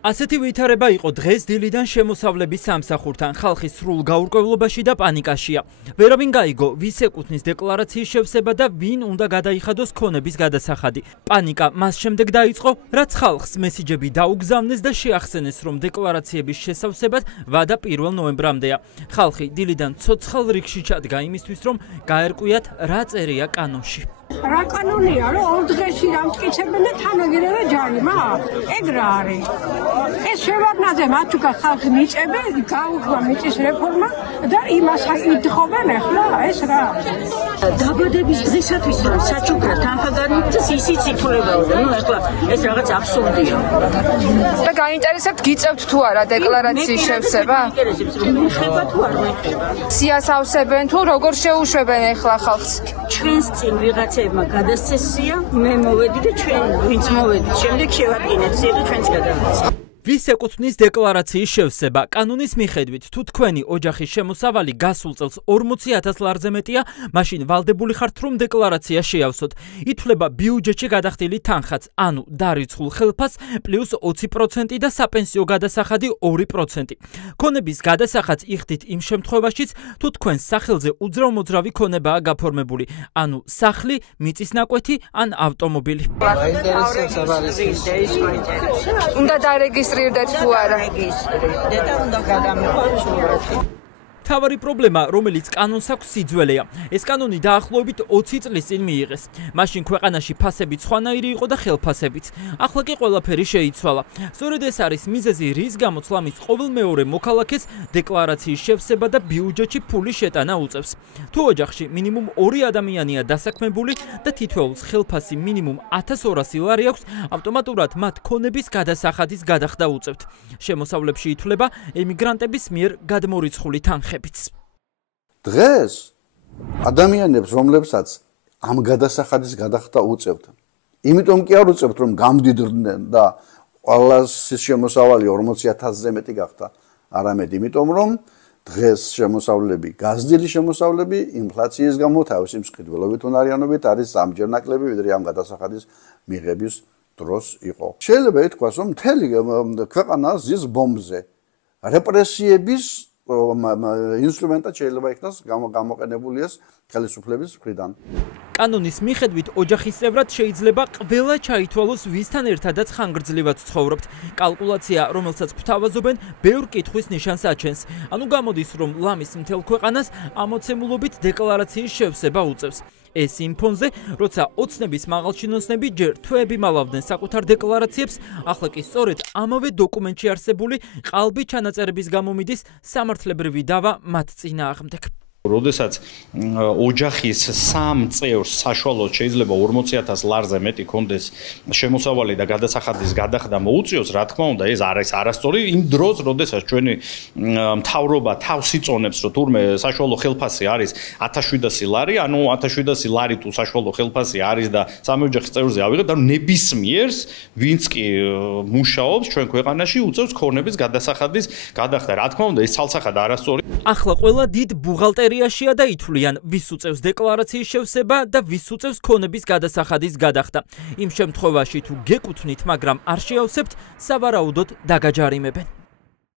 ასეთი ვითარება იყო დღეს დილიდან შემოსავლების სამსახურთან, ხალხი სრულ გაურკვევლობაში და პანიკაშია. ვერავინ გაიგო, ვის ეკუთვნის დეკლარაციის შევსება და ვინ უნდა გადაიხადოს ქონების გადასახადი. პანიკა მას შემდეგ დაიწყო, რაც ხალხს მესიჯები დაუგზავნეს და შეახსენეს, რომ დეკლარაციების შესავსებად ვადა 1 ნოემბრამდეა. ხალხი დილიდან ცოცხალ რიგში ჩადგა იმისთვის, რომ გაერკვიათ რა წერია კანონში. რა კანონია, რომ ორ დღეში დამტკიცებენ და თანაგირებენ ჯარიმა? ეგ რა არის? ეს შევარნაძე მათ თუ ხალხი მიწები, გაუქმა მიწის რეფორმა და იმას ითხოვენ ახლა ეს რა? დაბადების დღისათვის რომ საჩუქრა თანხაგარიმოდეს ისიც ითვლებოდა. ნუ ახლა ეს რაღაც აბსურდია. და გაინტერესებთ გიწევთ თუ არა დეკლარაციის შევსება? გაინტერესებს რომ მეხება თუ არ მეხება. სიას ავსებენ თუ როგორ შეუშვებენ ახლა ხალხს? ჩვენს წინ ვიღაცებმა გადასცეს სია, მე მოვედი და ჩვენ ვინც მოვედით, შემდეგ შევადგინეთ სია და ჩვენც გადავაცეთ. ვის ეკუთვნის დეკლარაციის შევსება? კანონის მიხედვით, თუ თქვენი ოჯახის შემოსავალი გასულ წელს 40,000 ლარზე მეტია, მაშინ ვალდებული ხართ, რომ დეკლარაცია შეავსოთ. ითვლება ბიუჯეტში გადახდილი თანხაც, ანუ დარიცხულ ხელფასს პლუს 20% და საპენსიო გადასახადი 2%. ქონების გადასახადს იხდით იმ შემთხვევაშიც, თუ თქვენს სახელზე უძრავ-მოძრავი ქონებაა გაფორმებული, ანუ სახლი, მიწის ნაკვეთი ან ავტომობილი. უნდა დარეგისტრირდეთ თუ არა? თავარი პრობლემა, რომელიც კანონს აქვს სიძველეა. ეს კანონი დაახლოებით 20 წლის წინ მიიღეს. მაშინ ქვეყანაში ფასები სხვანაირი იყო და ხელფასებიც. ახლა კი ყველაფერი შეიცვალა. სწორედ ეს არის მიზეზი, რის გამოც ლამის ყოველ მეორე მოქალაქეს დეკლარაციის შევსება და ბიუჯეტში ფული შეტანა უწევს. თუ ოჯახში მინიმუმ 2 ადამიანია დასაქმებული და თითოეულს ხელფასი მინიმუმ 1200 ლარი აქვს, ავტომატურად მათ ქონების გადასახადის გადახდა უწევთ. შემოსავლებში ითვლება ემიგრანტების მიერ გადმორიცხული თანხები. დღეს ადამიანებს, რომლებსაც ამ გადასახადის გადახდა უწევთ, იმიტომ კი არ უწევთ, რომ გამდიდრდნენ და ყველას შემოსავალი 40,000-ზე მეტი გახდა, არამედ იმიტომ, რომ დღეს შემოსავლები, გაზრდილი შემოსავლები ინფლაციის გამო თავისი მსყიდველობით უნარიანობით არის სამჯერ ნაკლები, ვიდრე ამ გადასახადის მიღების დროს იყო. შეიძლება ითქვას, რომ მთელი ქვეყანა ზის ბომბზე. რეპრესიების ინსტრუმენტად შეიძლება იქნას გამოყენებული ეს ხელისუფლების მხრიდან. კანონის მიხედვით ოჯახის წევრად შეიძლება ყველა ჩაითვალოს ვისთან ერთადაც ხანგრძლივად ცხოვრობთ. კალკულაცია, რომელსაც გვთავაზობენ, ბევრ კითხვის ნიშანს აჩენს. ანუ გამოდის, რომ ლამის მთელ ქვეყანას ამოცემულობით დეკლარაციის შევსება უწევს. ეს იმ ფონზე, როცა ოცნების მაღალჩინოსნები ჯერ თვეები მალავდნენ საკუთარ დეკლარაციებს, ახლა კი სწორედ ამავე დოკუმენტში არსებული ყალბი ჩანაწერების გამო მიდის სამართლებრივი დავა მათ წინააღმდეგ. როდესაც ოჯახის 3 წევრს საშუალოდ შეიძლება 40,000 ლარზე მეტი კონდეს შემოსავალი და გადასახადის გადახდა მოუწიოს, რა თქმა უნდა, ეს არის არასწორი იმ დროს, როდესაც ჩვენი მთავრობა თავს იწონებს, რომ თურმე საშუალო ხელფასი არის 1700 ლარი, ანუ 1700 ლარი თუ საშუალო ხელფასი არის და სამი ოჯახის წევრზე ავიღებთ, ანუ ნებისმიერს, ვინც კი მუშაობს ჩვენ ქვეყანაში, უწევს ქონების გადასახადის გადახდა. რა თქმა უნდა, ეს ცალსახად არასწორი. ახლა ყველა დიდ ბუღალტერიაშია და ითვლიან, ვის უწევს დეკლარაციის შევსება და ვის უწევს ქონების გადასახადის გადახდა. იმ შემთხვევაში თუ გეკუთვნით, მაგრამ არ შეავსებთ, სავარაუდოდ დაგაჯარიმებენ.